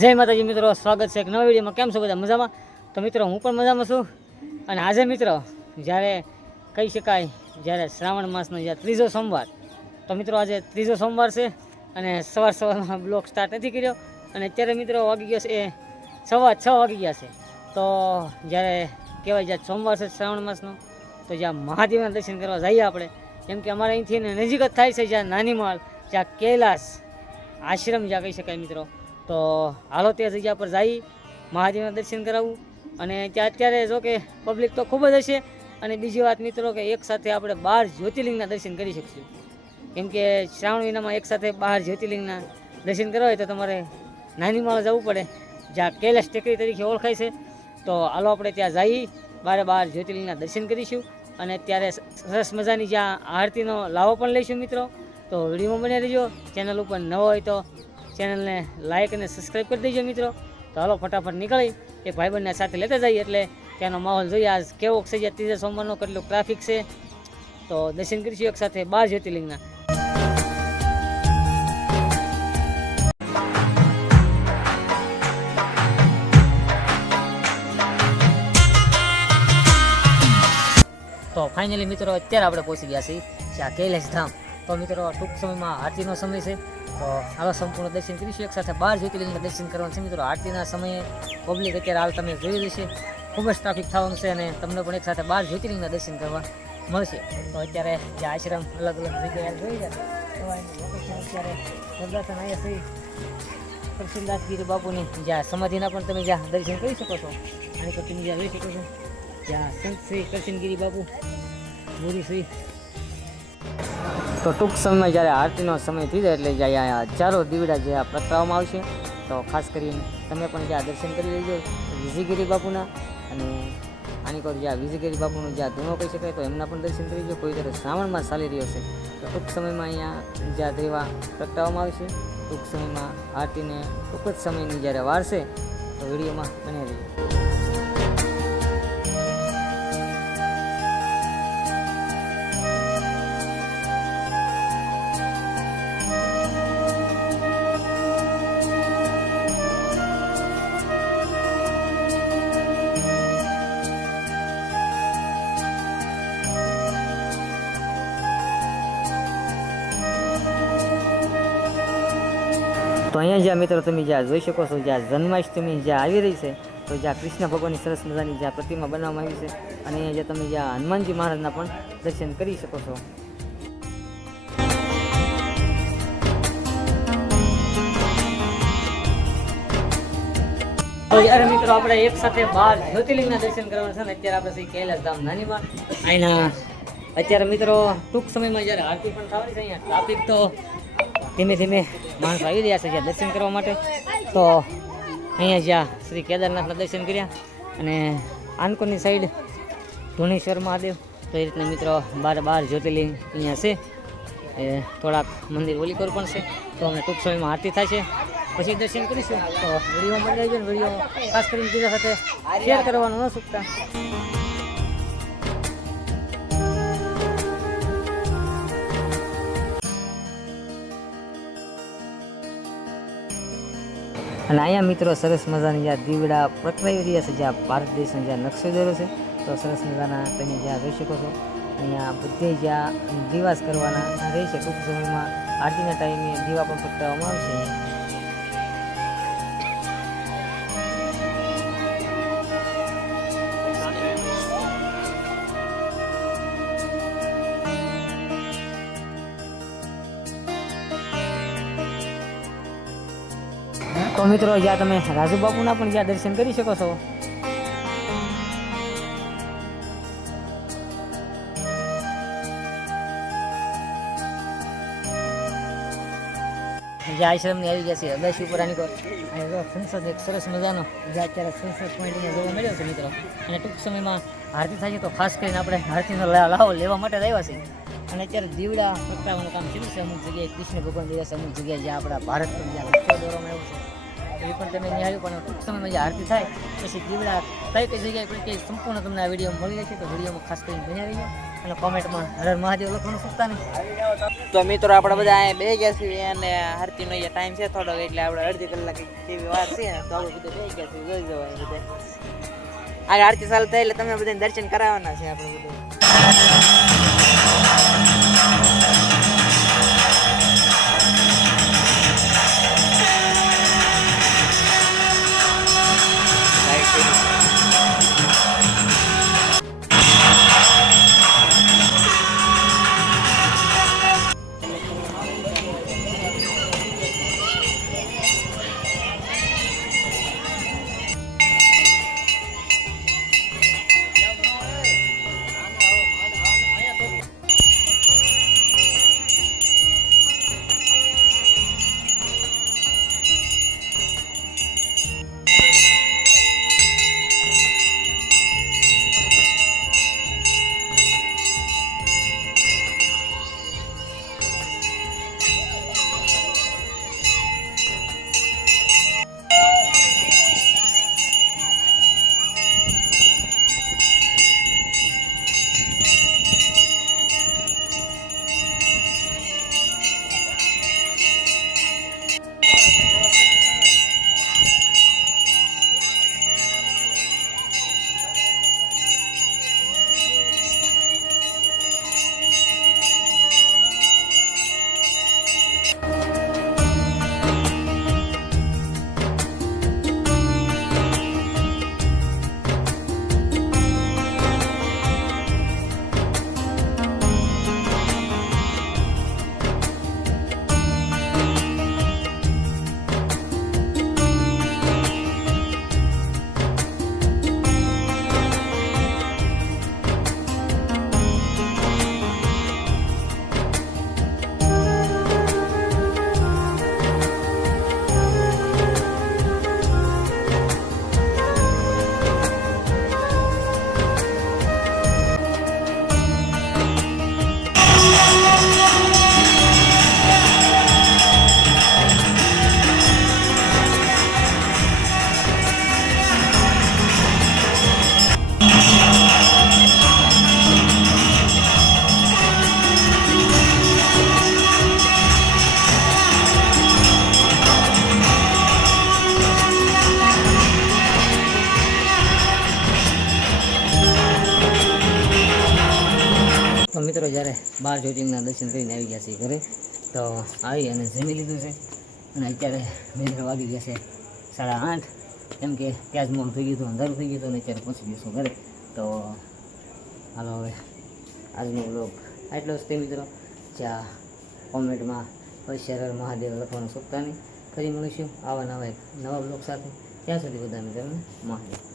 જય માતાજી મિત્રો, સ્વાગત છે એક નવા વિડીયોમાં. કેમ છો બધા? મજામાં? તો મિત્રો હું પણ મજામાં છું. અને આજે મિત્રો જ્યારે કહી શકાય જ્યારે શ્રાવણ માસનો જ્યારે ત્રીજો સોમવાર, તો મિત્રો આજે ત્રીજો સોમવાર છે અને સવારમાં બ્લોગ સ્ટાર્ટ નથી કર્યો. અને અત્યારે મિત્રો વાગી ગયા છે 6:15 વાગી ગયા છે. તો જ્યારે કહેવાય જ્યારે સોમવાર છે શ્રાવણ માસનો, તો જ્યાં મહાદેવના દર્શન કરવા જઈએ આપણે. કેમ કે અમારે અહીંથી નજીક જ થાય છે જ્યાં નાની માળ, જ્યાં કૈલાસ આશ્રમ જ્યાં કહી શકાય મિત્રો. તો હાલો તે જગ્યા પર જઈ મહાદેવના દર્શન કરાવવું. અને ત્યાં અત્યારે જો કે પબ્લિક તો ખૂબ જ હશે. અને બીજી વાત મિત્રો કે એક સાથે આપણે 12 જ્યોતિર્લિંગના દર્શન કરી શકીશું. કેમ કે શ્રાવણ મહિનામાં એક સાથે 12 જ્યોતિર્લિંગના દર્શન કરવા હોય તો તમારે નાની માળ જવું પડે, જ્યાં કૈલાસ ટેકરી તરીકે ઓળખાય છે. તો હાલો આપણે ત્યાં જઈ 12 જ્યોતિર્લિંગના દર્શન કરીશું. અને ત્યારે સરસ મજાની જ્યાં આરતીનો લાવો પણ લઈશું મિત્રો. તો વિડીયોમાં બને રહેજો. ચેનલ ઉપર નવો હોય તો ચેનલને લાઇક અને સબસ્ક્રાઈબ કરી દેજો મિત્રો. તો હાલો ફટાફટ નીકળી એ ભાઈબંધને સાથે લેતા જઈએ, એટલે ત્યાંનો માહોલ જોઈએ આજ કેવો છે. જ્યાં ત્રીજા સોમવારનો કેટલું ટ્રાફિક છે. તો દર્શન કરીશું એક સાથે 12 જ્યોતિર્લિંગના. તો ફાઇનલી મિત્રો અત્યારે આપણે પહોંચી ગયા છીએ જ્યાં કૈલાસ ધામ. તો મિત્રો ટૂંક સમયમાં આરતીનો સમય છે. તો હાલો સંપૂર્ણ દર્શન કરીશું એક સાથે. 12 જ્યોતિર્લિંગના દર્શન કરવાનું છે મિત્રો. આરતીના સમયે પબ્લિક અત્યારે હાલ તમે જોઈ જશે, ખૂબ જ ટ્રાફિક થવાનું છે. અને તમને પણ એક સાથે 12 જ્યોતિર્લિંગના દર્શન કરવા મળશે. તો અત્યારે જે આશ્રમ અલગ અલગ જગ્યાએ જોઈ જાય તો એનું લોકેશન અત્યારે પ્રદર્શન અહીંયા છે કરશનદાસગીરી બાપુની જ્યાં સમાધિના પણ તમે જ્યાં દર્શન કરી શકો છો. આની પર તમે જ્યાં જોઈ શકો છો જ્યાં સંત શ્રી કરશનગીરી બાપુ ગુરુ શ્રી. તો ટૂંક સમયમાં જ્યારે આરતીનો સમય થઈ જાય એટલે જ્યાં અહીંયા હજારો દીવડા જે પ્રગટાવવામાં આવશે. તો ખાસ કરીને તમે પણ જ્યાં દર્શન કરી લેજો વિજયગીરી બાપુના. અને આની પર જ્યાં વિજયગીરી બાપુનું જ્યાં ધૂણો કહી શકાય તો એમના પણ દર્શન કરી લો. કોઈ તરફ શ્રાવણ માસ ચાલી રહ્યો છે તો ટૂંક સમયમાં અહીંયા જ્યાં દેવા પ્રગટાવવામાં આવશે. ટૂંક સમયમાં આરતીને ટૂંક જ સમયની જ્યારે વાર છે તો વિડીયોમાં બને રહીએ. તો અહીંયા જ્યાં મિત્રો તમે જ્યાં જોઈ શકો છો જ્યાં જન્માષ્ટમી જ્યાં આવી રહી છે, તો જ્યાં કૃષ્ણ ભગવાનની સરસ મજાની જ્યાં પ્રતિમા બનાવવામાં આવી છે. અને અહીંયા જ્યાં તમે જ્યાં હનુમાનજી મહારાજના પણ દર્શન કરી શકો છો. તો યાર મિત્રો આપણે એક સાથે 12 જ્યોતિર્લિંગના દર્શન કરવાના છે. ને અત્યારે આપણે સહી કૈલાસ ધામ નાનીમાં અહીંના અત્યારે મિત્રો ટૂંક સમયમાં જ્યારે આરતી પણ થવાની છે. અહીંયા ટ્રાફિક તો ધીમે ધીમે માણસો આવી રહ્યા છે જ્યાં દર્શન કરવા માટે. તો અહીંયા જ્યાં શ્રી કેદારનાથના દર્શન કર્યા. અને આનકોની સાઈડ ધુણેશ્વર મહાદેવ. તો એ રીતના મિત્રો 12 જ્યોતિર્લિંગ અહીંયા છે. એ થોડાક મંદિર ઓલીકોર પણ છે. તો અમને ટૂંક સમયમાં આરતી થાય છે પછી દર્શન કરીશું. તો વિડીયોમાં મળી જાય. વિડીયો ખાસ કરીને બીજા સાથે શેર કરવાનું ન ચૂકતા. અને અહીંયા મિત્રો સરસ મજાની જ્યાં દીવડા પ્રગટાવી રહ્યા છે, જ્યાં ભારત દેશનો જ્યાં નકશો દોર્યો છે. તો સરસ મજાના તમે જ્યાં જોઈ શકો છો અહીંયા બધે જ્યાં દીવાસ કરવાના રહેશે. ટૂંક સમયમાં આરતીના ટાઈમે દીવા પણ પ્રગટાવવામાં આવશે. તો મિત્રો જ્યાં તમે રાજુ બાપુના પણ જ્યાં દર્શન કરી શકો છો. જ્યાં આશ્રમની આવી ગયા છે અગાસી ઉપર. આની સંસદ એક સરસ મજાનો જ્યાં અત્યારે સંસદ પોઈન્ટ જોવા મળ્યો છે મિત્રો. અને ટૂંક સમયમાં આરતી થાય છે તો ખાસ કરીને આપણે આરતીનો લાવો લેવા માટે જ આવ્યા છીએ. અને અત્યારે દીવડા પ્રગટાવવાનું કામ શરૂ છે. અમુક જગ્યાએ કૃષ્ણ ભગવાન દિવસ, અમુક જગ્યાએ જ્યાં આપણા ભારત પર જ્યાં નકશો દોરવામાં આવ્યો છે એ પણ તમે નિહાળ્યું. પણ ટૂંક સમયમાં જે આરતી થાય પછી દીવડા કઈ કઈ જગ્યાએ કઈ સંપૂર્ણ તમને આ વિડીયો મળી રહેશે. તો વિડીયોમાં ખાસ કરીને બન્યા રહીજો. અને કોમેન્ટમાં હર હર મહાદેવ લખવાનું ચૂકતા નહીં. તો મિત્રો આપણે બધા અહીંયા બે ગયા છીએ અને આરતીનો જે ટાઈમ છે થોડોક એટલે આપણે અડધી કલાક જેવી વાર છે તો આપણે બધા બે ગયા છીએ જોઈ જવાય બધા. આગળ આરતી ચાલુ થાય એટલે તમે બધાને દર્શન કરાવવાના છે આપણે બધું. તો મિત્રો જ્યારે 12 જ્યોતિર્લિંગના દર્શન કરીને આવી ગયા છે ઘરે, તો આવી અને જમી લીધું છે અને અત્યારે મિત્રો વાગી ગયા છે 8:30, કેમ કે ત્યાં જ મોડું થઈ ગયું હતું, અંધારું થઈ ગયું હતું અને અત્યારે પહોંચી ગયું છું ઘરે. તો હાલો હવે આજનો બ્લોગ આટલો જ તે મિત્રો. જ્યાં કોમેન્ટમાં શેર મહાદેવ લખવાનું ચૂકતા નહીં. ફરી મળીશું આવા નવા બ્લોગ સાથે. ત્યાં સુધી બધા મિત્રોને મહાદેવ.